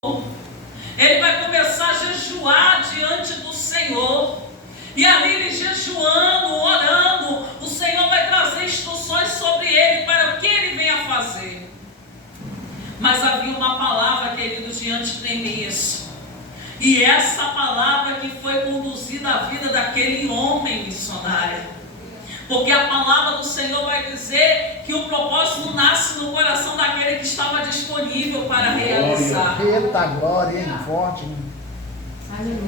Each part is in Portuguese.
Ele vai começar a jejuar diante do Senhor. E ali ele jejuando, orando, o Senhor vai trazer instruções sobre ele para o que ele vem a fazer. Mas havia uma palavra, querido, diante de Neemias. E essa palavra que foi conduzida à vida daquele homem missionário. Porque a palavra do Senhor vai dizer que o propósito nasce no coração daquele que estava disponível para realizar. Eita glória, hein? Forte.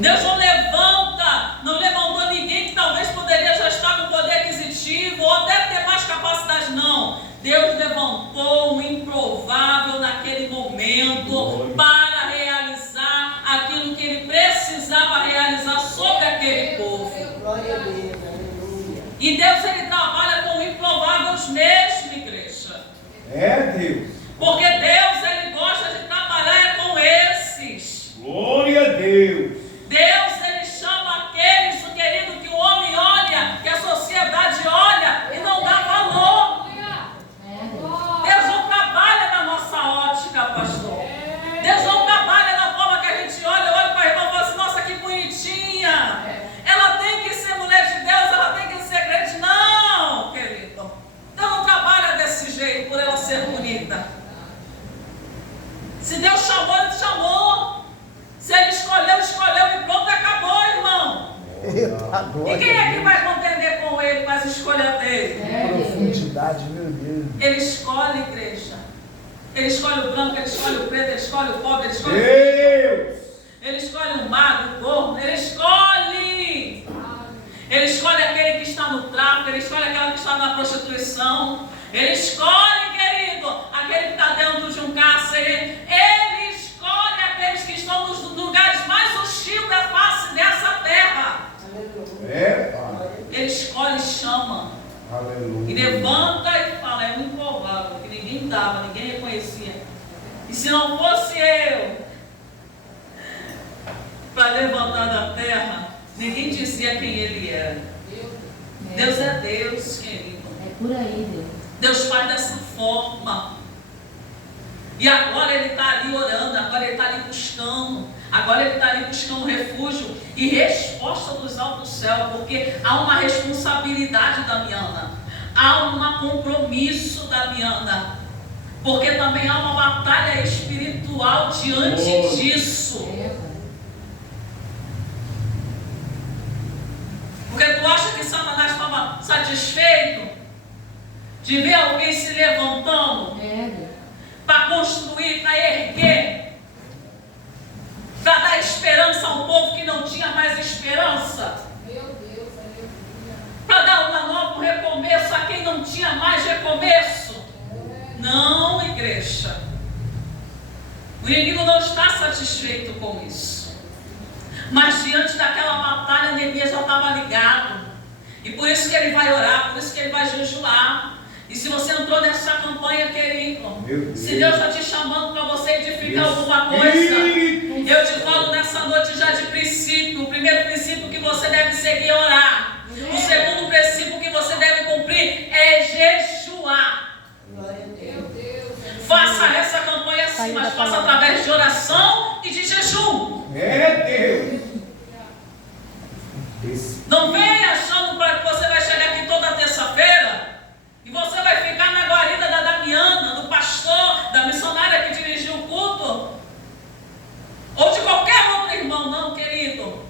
Deus não levantou ninguém que talvez poderia já estar com poder aquisitivo ou até ter mais capacidade, não. Deus levantou o improvável naquele momento para realizar aquilo que ele precisava realizar sobre aquele povo. Glória a Deus, aleluia. E Deus, ele trabalha com improváveis mesmo, igreja. É Deus. Porque Deus, ele gosta de trabalhar com esses. Glória a Deus. Deus, ele chama aqueles, querido, que o homem olha, que a sociedade olha e não dá valor. Deus não trabalha na nossa ótica, pastor. Deus não trabalha na forma que a gente olha para a irmã e fala assim, nossa, que bonitinha. Ela tem que ser mulher de Deus, ela tem que ser crente. Não, querido. Deus não trabalha desse jeito, por ela ser bonita. Se Deus chamou, ele chamou. Se ele escolheu e pronto, acabou, irmão. Eita glória. E quem é que vai contender com ele com as escolhas dele? Profundidade, meu Deus. Ele escolhe, igreja. Ele escolhe o branco, ele escolhe o preto, ele escolhe o pobre, ele escolhe o Deus. ele escolhe o magro, o gordo, ele escolhe. Ele escolhe aquele que está no tráfico, ele escolhe aquele que está na prostituição. Ele escolhe, querido, aquele que está dentro de um cárcere. Ele escolhe aqueles que estão nos lugares mais hostis da face dessa terra. É, Pai. Ele escolhe e chama. Aleluia. E levanta e fala, é muito improvável, que ninguém dava, ninguém reconhecia. E se não fosse eu para levantar da terra, ninguém dizia quem ele era. Deus é Deus, querido. É por aí, Deus. Deus faz dessa forma. E agora ele está ali orando, agora ele está ali buscando. Agora ele está ali buscando refúgio e resposta dos altos do céu, porque há uma responsabilidade da Miana, há um compromisso da Miana, porque também há uma batalha espiritual diante disso. Porque tu acha que Satanás estava satisfeito de ver alguém se levantando para construir, para erguer, para dar esperança a um povo que não tinha mais esperança? Meu Deus, aleluia. Para dar um novo recomeço a quem não tinha mais recomeço? Não, igreja. O inimigo não está satisfeito com isso. Mas diante daquela batalha, Neemias já estava ligado. E por isso que ele vai orar, por isso que ele vai jejuar. E se você entrou nessa campanha, querido, se Deus está te chamando para você edificar alguma coisa, eu te falo nessa noite já de princípio. O primeiro princípio que você deve seguir é orar. O segundo princípio que você deve cumprir é jejuar. Glória a Deus. Faça essa campanha assim, mas faça através de oração e de jejum. É Deus. Não venha achando que você vai chegar aqui toda terça-feira e você vai ficar na guarida da Damiana, do pastor, da missionária que dirigiu o culto, ou de qualquer outro irmão, não, querido.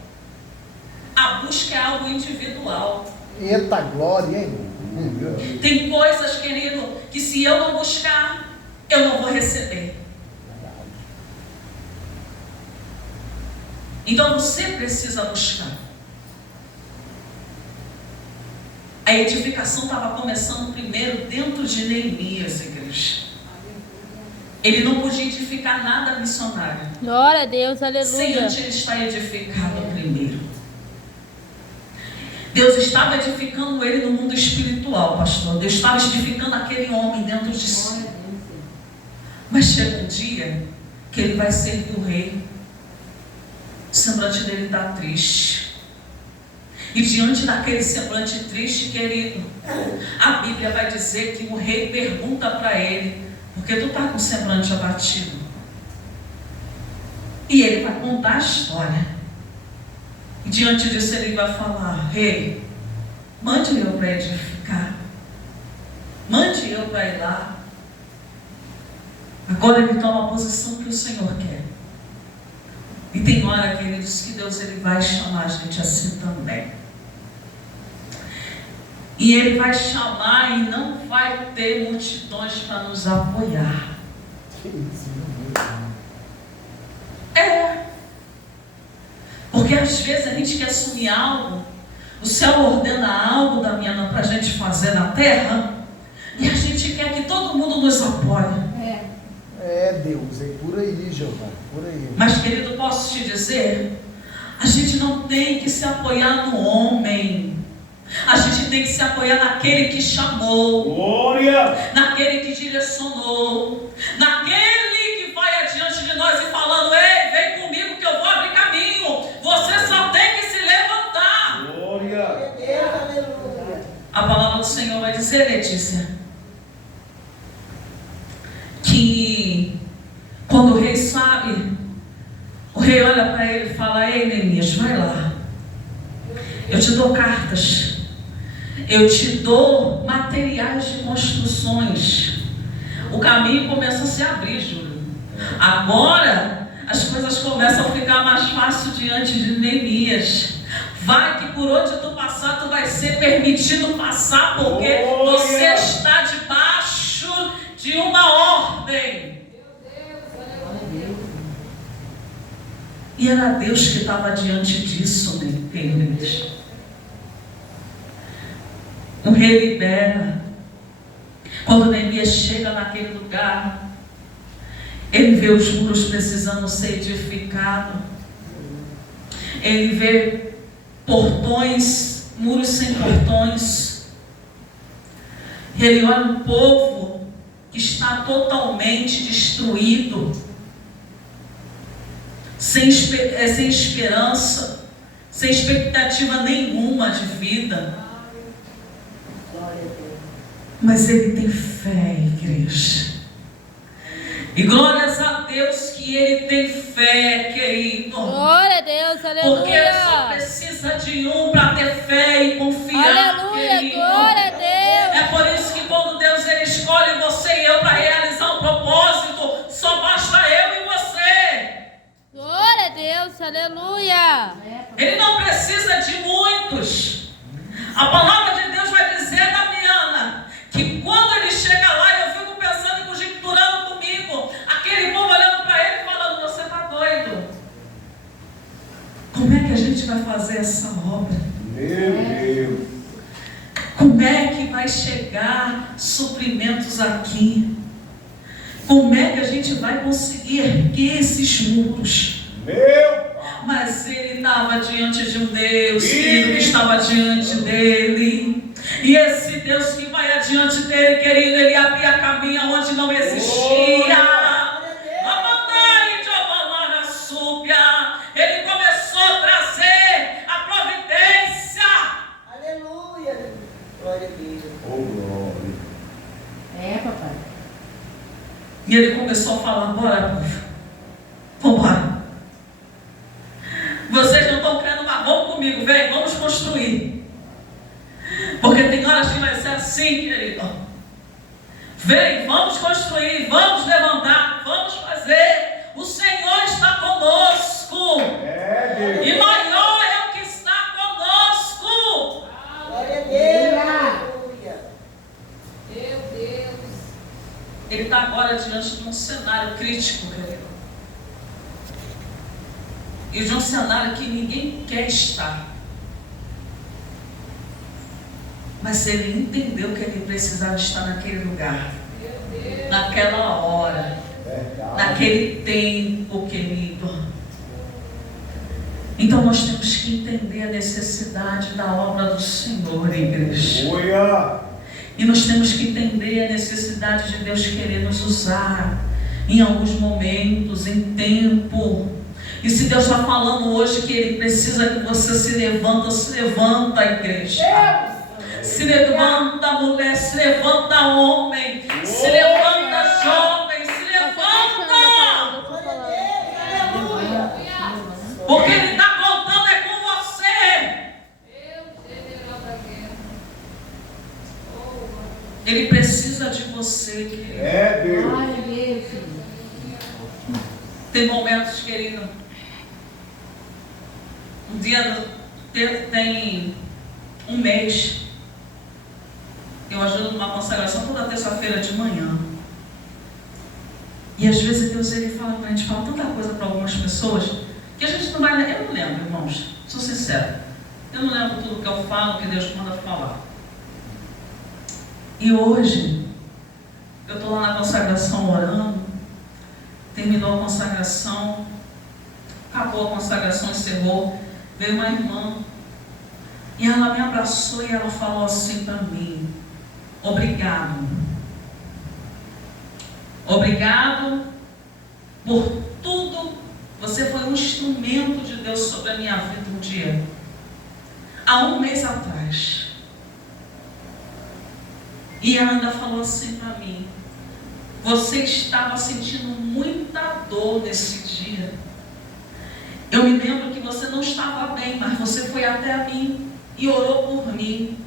A busca é algo individual. Eita glória, hein? Tem coisas, querido, que se eu não buscar, eu não vou receber. Então você precisa buscar. A edificação estava começando primeiro dentro de Neemias, igreja. Ele não podia edificar nada missionário Glória a Deus, sem aleluia. antes ele estar edificado primeiro. Deus estava edificando ele no mundo espiritual, pastor. Deus estava edificando aquele homem dentro de si. Mas chega um dia que ele vai servir o rei. O semblante dele está triste. E diante daquele semblante triste, querido, a Bíblia vai dizer que o rei pergunta para ele: por que tu está com o semblante abatido? E ele vai contar a história. E diante disso ele vai falar: rei, mande eu para edificar. Mande eu para ir lá. Agora ele toma a posição que o Senhor quer. E tem hora que ele diz que Deus ele vai chamar a gente assim também. E ele vai chamar e não vai ter multidões para nos apoiar. Que isso, meu Deus. É. Porque às vezes a gente quer assumir algo, o céu ordena algo da minha para a gente fazer na terra, e a gente quer que todo mundo nos apoie. É, Deus, é por aí, Jeová, por aí. Mas, querido, posso te dizer, a gente não tem que se apoiar no homem. A gente tem que se apoiar naquele que chamou, Glória. naquele que direcionou, naquele que vai adiante de nós e falando: ei, vem comigo que eu vou abrir caminho. Você só tem que se levantar. Glória. Deus, aleluia. A palavra do Senhor vai dizer, Letícia, que quando o rei sabe, o rei olha para ele e fala: ei, Neemias, vai lá, eu te dou cartas, eu te dou materiais de construções. O caminho começa a se abrir, Júlio. Agora as coisas começam a ficar mais fácil diante de Neemias. Vai que por onde tu passar, tu vai ser permitido passar, porque você está debaixo de uma ordem. E era Deus que estava diante disso, né, queridos? O rei libera. Quando Neemias chega naquele lugar, ele vê os muros precisando ser edificados. Ele vê portões, muros sem portões. Ele olha um povo que está totalmente destruído, sem esperança, sem expectativa nenhuma de vida. Mas ele tem fé, igreja. E glórias a Deus que ele tem fé, querido. Glória a Deus, aleluia. Porque só precisa de um para ter fé e confiar, Aleluia, querido. glória a Deus. É por isso que quando Deus ele escolhe você e eu para realizar um propósito, só basta eu e você. Glória a Deus, aleluia. Ele não precisa de muitos. A palavra de Deus vai dizer, Damiana, que quando ele chega lá, eu fico pensando e conjecturando comigo, aquele povo olhando para ele e falando: você está doido? Como é que a gente vai fazer essa obra? Meu Deus. Como é que vai chegar suprimentos aqui? Como é que a gente vai conseguir erguer esses muros? Meu. Mas ele estava diante de um Deus, querido, que estava diante dele. E esse Deus que vai adiante dele, querido, ele abria caminho onde não existia. Ele começou a trazer a providência. Aleluia. Glória a Deus. Oh, glória. É, papai. E ele começou a falar: bora, povo, vambora. Vocês não estão crendo, mas vamos comigo, vem, vamos construir. Porque tem horas que vai ser assim, querido. Vem, vamos construir, vamos levantar, vamos fazer. O Senhor está conosco. É, Deus. E maior é o que está conosco. Glória a Deus. Aleluia. Meu Deus. Ele está agora diante de um cenário crítico, querido. E de um cenário que ninguém quer estar. Mas ele entendeu que ele precisava estar naquele lugar, naquela hora, Verdade. naquele tempo, querido. Então nós temos que entender a necessidade da obra do Senhor, igreja. Aleluia. E nós temos que entender a necessidade de Deus querer nos usar em alguns momentos, em tempo. E se Deus está falando hoje que Ele precisa que você se levanta, igreja. Se levanta, mulher, se levanta, homem, se levanta, jovem, se levanta. Glória a Deus. Aleluia. você, querido. É Deus. Glória a Deus, Senhor. Tem momentos, querido. Um dia tem um mês. Eu ajudo numa consagração toda terça-feira de manhã. E às vezes Deus ele fala para a gente, fala tanta coisa para algumas pessoas que a gente não vai. Eu não lembro, irmãos, sou sincera. Eu não lembro tudo que eu falo, que Deus manda falar. E hoje, eu estou lá na consagração orando, terminou a consagração, acabou a consagração, encerrou, veio uma irmã, e ela me abraçou e ela falou assim para mim: obrigado. Obrigado por tudo. Você foi um instrumento de Deus sobre a minha vida um dia. Há um mês atrás. E ela ainda falou assim para mim: você estava sentindo muita dor nesse dia. Eu me lembro que você não estava bem, mas você foi até mim e orou por mim.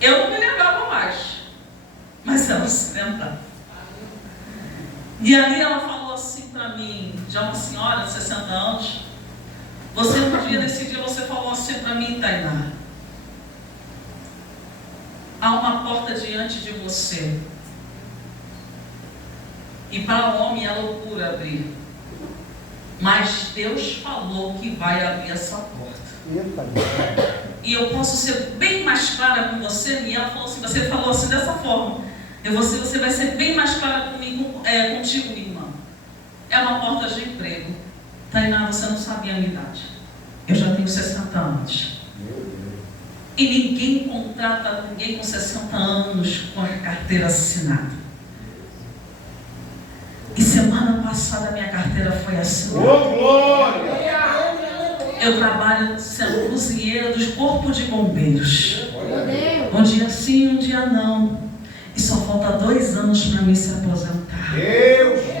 Eu não me lembrava mais, mas ela se lembrava. E aí ela falou assim para mim, já uma senhora de 60 anos, você um dia, nesse dia, você falou assim para mim: Tainá, há uma porta diante de você, e para o homem é loucura abrir, mas Deus falou que vai abrir essa porta. Eita, E eu posso ser bem mais clara com você. E ela falou assim, você falou assim dessa forma: você vai ser bem mais clara comigo, contigo, minha irmã. É uma porta de emprego. Tainá, você não sabia a minha idade. Eu já tenho 60 anos. E ninguém contrata ninguém com 60 anos com a carteira assinada. E semana passada minha carteira foi assinada. Ô, glória! Eu trabalho sendo cozinheira dos corpos de bombeiros. Meu Deus. Um dia sim, um dia não. E só falta 2 anos para mim se aposentar. Deus!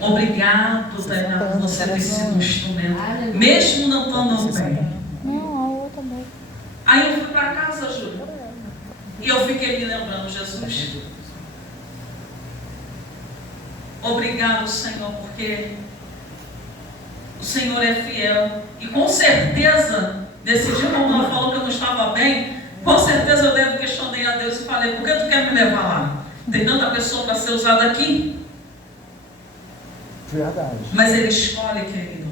Obrigado, Tainá, por você ter sido um instrumento, mesmo não estando bem. Aí eu fui para casa, Júlia, e eu fiquei me lembrando: Jesus, obrigado, Senhor, porque o Senhor é fiel. E com certeza, nesse dia, quando ela falou que eu não estava bem, com certeza eu devo questionei a Deus e falei: por que tu quer me levar lá? Tem tanta pessoa para ser usada aqui. verdade. Mas Ele escolhe, querido.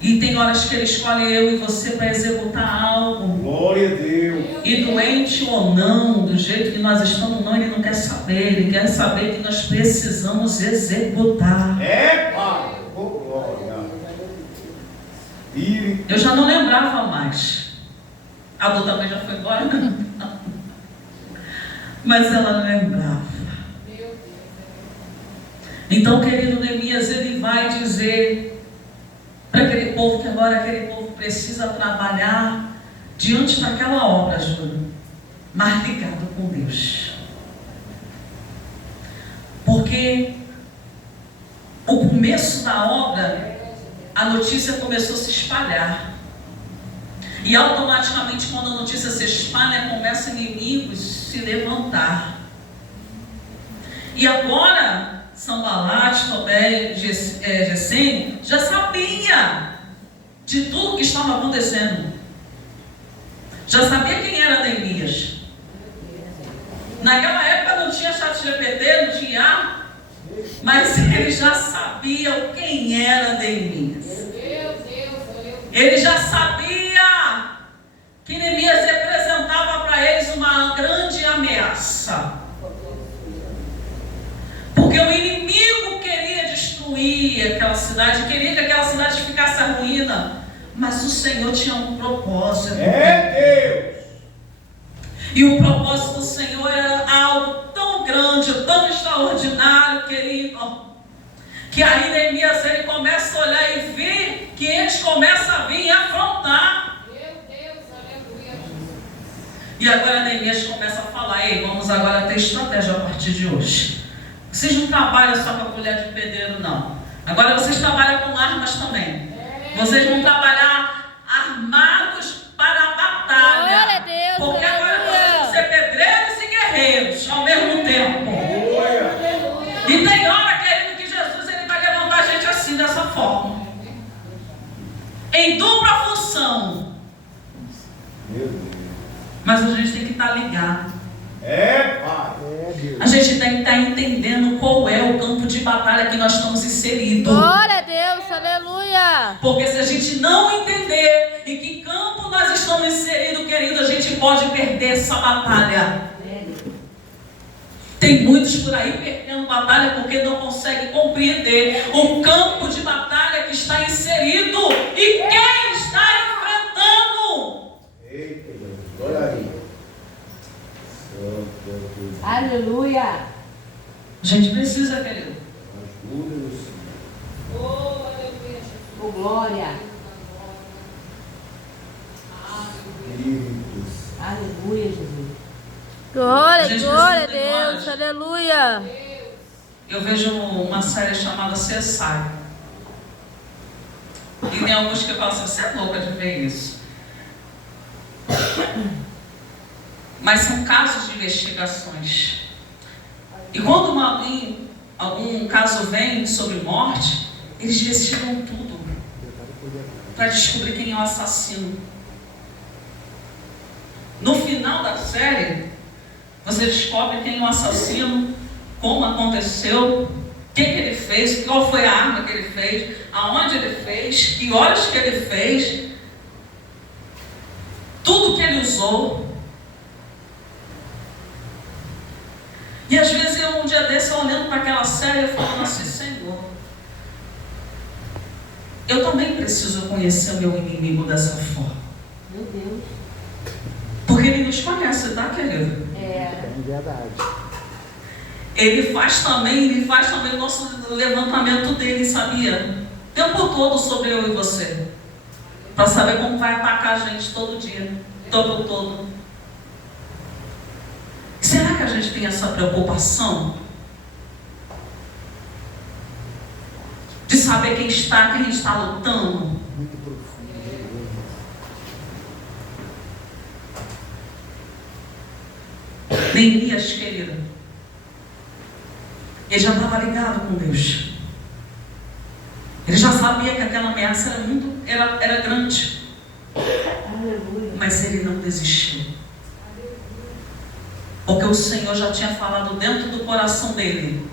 E tem horas que Ele escolhe eu e você para executar algo. Glória a Deus! E doente ou não, do jeito que nós estamos, não, Ele não quer saber. Ele quer saber que nós precisamos executar. É, Pai! Ô, glória! E Eu já não lembrava mais. A Dô também já foi embora, né? Mas ela lembrava. Então, querido Neemias, ele vai dizer para aquele povo que agora aquele povo precisa trabalhar diante daquela obra, Júlio, mas ligado com Deus. Porque o começo da obra, a notícia começou a se espalhar. E automaticamente, quando a notícia se espalha, começam inimigos se levantar. E agora, Sanbalate, Tobé, Gesem já sabia de tudo que estava acontecendo. Já sabia quem era Neemias. Naquela época não tinha ChatGPT, não tinha, mas ele já sabia quem era Neemias. Ele já sabia que Neemias representava para eles uma grande ameaça. Porque o inimigo queria destruir aquela cidade, queria que aquela cidade ficasse ruína. Mas o Senhor tinha um propósito. é Deus! E o propósito do Senhor era algo tão grande, tão extraordinário, querido, que aí Neemias ele começa a olhar e ver que eles começam a vir e afrontar. E agora Neemias começa a falar: ei, vamos agora ter estratégia a partir de hoje. Vocês não trabalham só com a colher de pedreiro, não. Agora vocês trabalham com armas também. Vocês vão trabalhar armados para a batalha. Glória a Deus, Porque agora aleluia. vocês vão ser E tem hora, querido, que Jesus ele vai levantar a gente assim, dessa forma. Em dupla função. Meu Deus. Mas a gente tem que estar ligado. É, Pai. É Deus. A gente tem que estar entendendo qual é o campo de batalha que nós estamos inseridos. Glória a Deus, aleluia. Porque se a gente não entender em que campo nós estamos inseridos, querido, a gente pode perder essa batalha. Tem muitos por aí perdendo batalha porque não conseguem compreender o campo de batalha que está inserido e quem está enfrentando. Eita, Jesus. Olha aí. Santo Deus. Aleluia. A gente precisa, querido. Ajuda-nos, Senhor. Oh, glória. Queridos. Aleluia, Jesus. Glória, Gente, glória a precisa ter Deus, glória. aleluia. Eu vejo uma série chamada CSI. E tem alguns que falam assim, você é louca de ver isso. Mas são casos de investigações. E quando algum caso vem sobre morte, eles investigam tudo para descobrir quem é o assassino. No final da série, você descobre quem é o assassino, como aconteceu, o que ele fez, qual foi a arma que ele fez, aonde ele fez, que horas que ele fez, tudo que ele usou. E às vezes um dia desse, eu olhando para aquela série, eu falando assim, Senhor, eu também preciso conhecer o meu inimigo dessa forma. Meu Deus. Porque ele nos conhece, tá, querido? É. É verdade. Ele faz também o nosso levantamento dele, sabia? O tempo todo sobre eu e você. Para saber como vai atacar a gente todo dia, o tempo todo. Será que a gente tem essa preocupação? De saber quem está lutando? Muito profundo. Neemias, querida, ele já estava ligado com Deus. Ele já sabia que aquela ameaça era grande. Aleluia. Mas ele não desistiu. Porque o Senhor já tinha falado dentro do coração dele: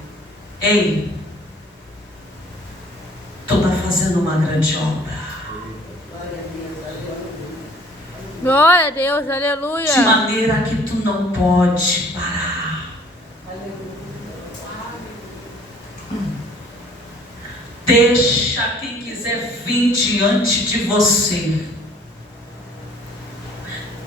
ei, tu está fazendo uma grande obra. Glória a Deus. Aleluia. Glória a Deus, aleluia. De maneira que tu não pode parar. Deixa quem quiser vir diante de você.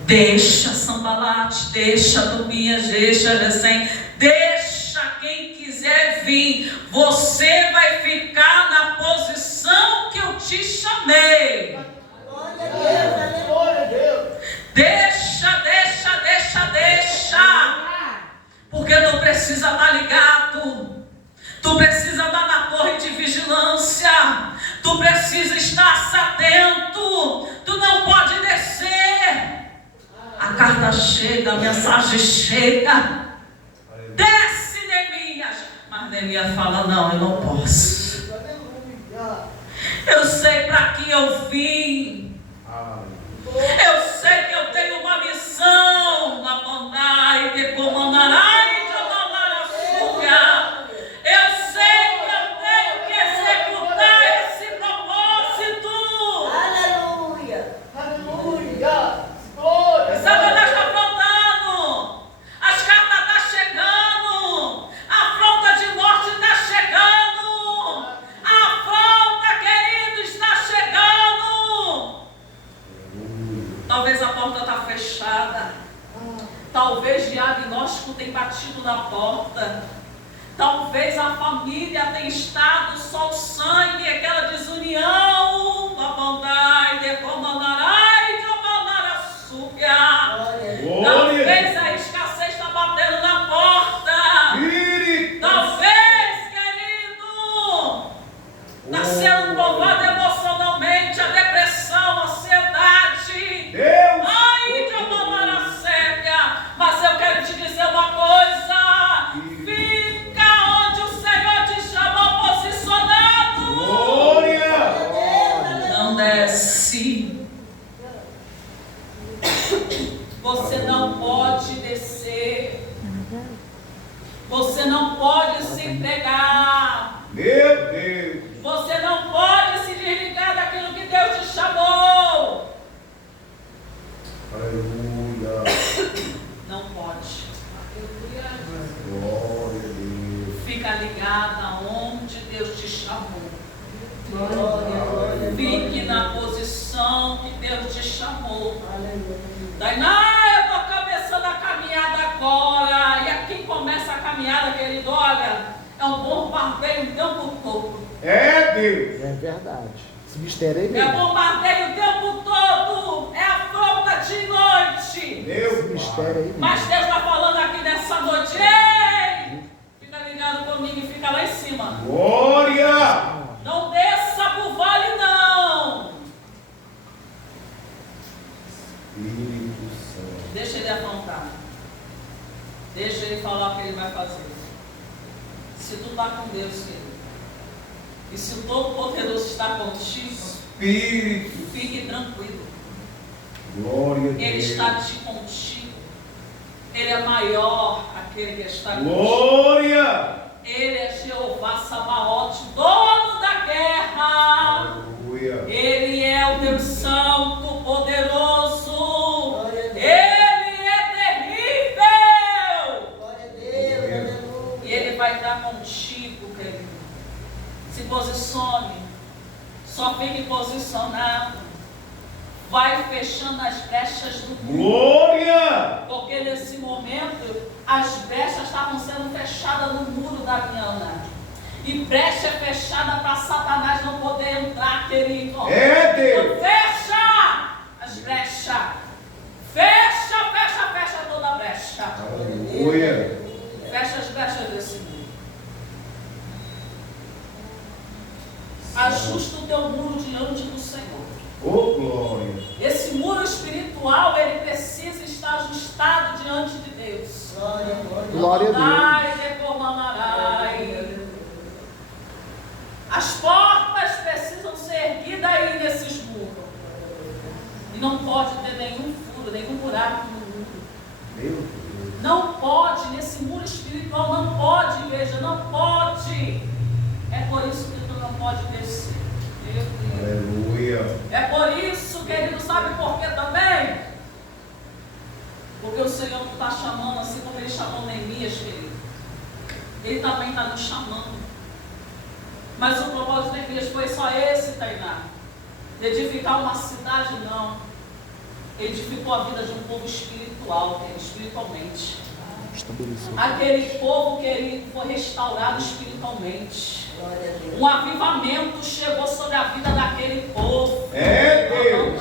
Deixa Sambalate, deixa Tobias, deixa Gesem, deixa quem quiser vir. Você vai ficar na posição que eu te chamei. Glória a Deus. Glória a Deus. Deixa. Porque tu precisa estar ligado. Tu precisa estar na torre de vigilância. Tu precisa estar atento. Tu não pode descer. A carta chega, a mensagem chega. Desce, Neemias. Mas Neemias fala, não, eu não posso. Eu sei para que eu vim. Eu sei que eu tenho uma missão. Na Bandai, que comandarai, que comandará suga. Eu sei que eu tenho que executar esse propósito. Aleluia. Aleluia. Glória. Satanás está aprontando. As cartas estão chegando. A afronta de morte está chegando. A afronta, querido, está chegando. Talvez a porta está fechada. Talvez diagnóstico tenha batido na porta. Talvez a família tenha estado só o sangue, aquela desunião. Babandai, decomandarai, decomandarassuga. Talvez a escassez está batendo na porta. Talvez, querido, está sendo provado emocionalmente a depressão, a ansiedade. Deus. Ai, de amar cega. Mas eu quero te dizer uma coisa: fica onde o Senhor chamou. Glória. Fique na posição que Deus te chamou. Aleluia. Tainá, eu estou começando a caminhada agora. E aqui começa a caminhada, querido. Olha, é um bombardeio o tempo todo. É Deus. É verdade. Esse mistério aí É mesmo. bombardeio o tempo todo. É afronta de noite. Meu Esse mistério aí mesmo. Mas Deus está falando aqui nessa noite. Ei! Fica ligado comigo e fica lá em cima. Glória. Não desça pro vale, não. Espírito Santo. Deixa ele afrontar. Deixa ele falar o que ele vai fazer. Se tu está com Deus, querido, e se o Todo-Poderoso está contigo, Espírito. fique tranquilo. Glória a Deus. Ele está contigo. Ele é maior aquele que está contigo. Glória. Ele é Jeová Sabaote, dono da guerra. Aleluia. Ele é o Deus Santo, poderoso. Glória a Deus. Ele é terrível. Glória a Deus. Aleluia. E Ele vai estar contigo, querido. Se posicione. Só fique posicionado. Vai fechando as brechas do mundo. Glória. Porque nesse momento as brechas estavam sendo fechadas no muro da Viana. E brecha é fechada para Satanás não poder entrar, querido. É Deus. Então fecha as brechas. Fecha toda a brecha. Aleluia. Fecha as brechas desse muro. Ajusta o teu muro diante do Senhor. Oh, glória. Esse muro espiritual, ele precisa estar ajustado diante de Deus. Glória, glória. Glória a Deus. Ai, decomarai. As portas precisam ser erguidas aí nesses muros. E não pode ter nenhum furo, nenhum buraco no muro. Meu Deus. Não pode, nesse muro espiritual, não pode, igreja, não pode. É por isso que tu não pode descer. Meu Deus. Aleluia. É por isso, querido, sabe por quê também? Porque o Senhor não está chamando assim como Ele chamou Neemias, querido. Ele também está nos chamando. Mas o propósito de Neemias foi só esse, Tainá. Edificar uma cidade, não. Edificou a vida de um povo espiritual, querido, espiritualmente. Estabeleceu. Aquele povo, querido, foi restaurado espiritualmente. Glória a Deus. Um avivamento chegou sobre a vida daquele povo. É Deus.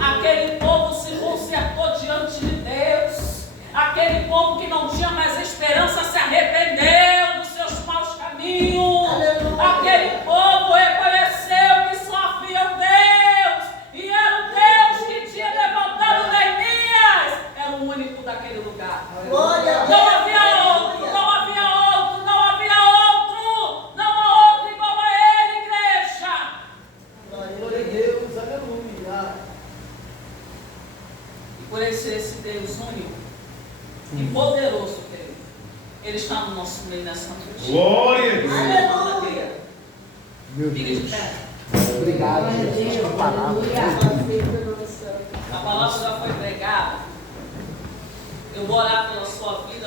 Aquele povo se consertou diante de Deus. Aquele povo que não tinha mais esperança se arrependeu dos seus maus caminhos. Aleluia. Aquele povo reconheceu que só havia um Deus. E era o Deus que tinha levantado Neemias. Era o único daquele lugar. Glória a Deus. Não havia outro, não havia outro, não havia outro, não há outro igual a ele, igreja. Glória a Deus. Aleluia. E por ele ser esse Deus único e poderoso, querido, Ele está no nosso meio nessa noite. Glória a Deus. Aleluia. Meu Fique de Deus. pé. Obrigado, Jesus, pela palavra. A palavra já foi pregada. Eu vou orar pela sua vida.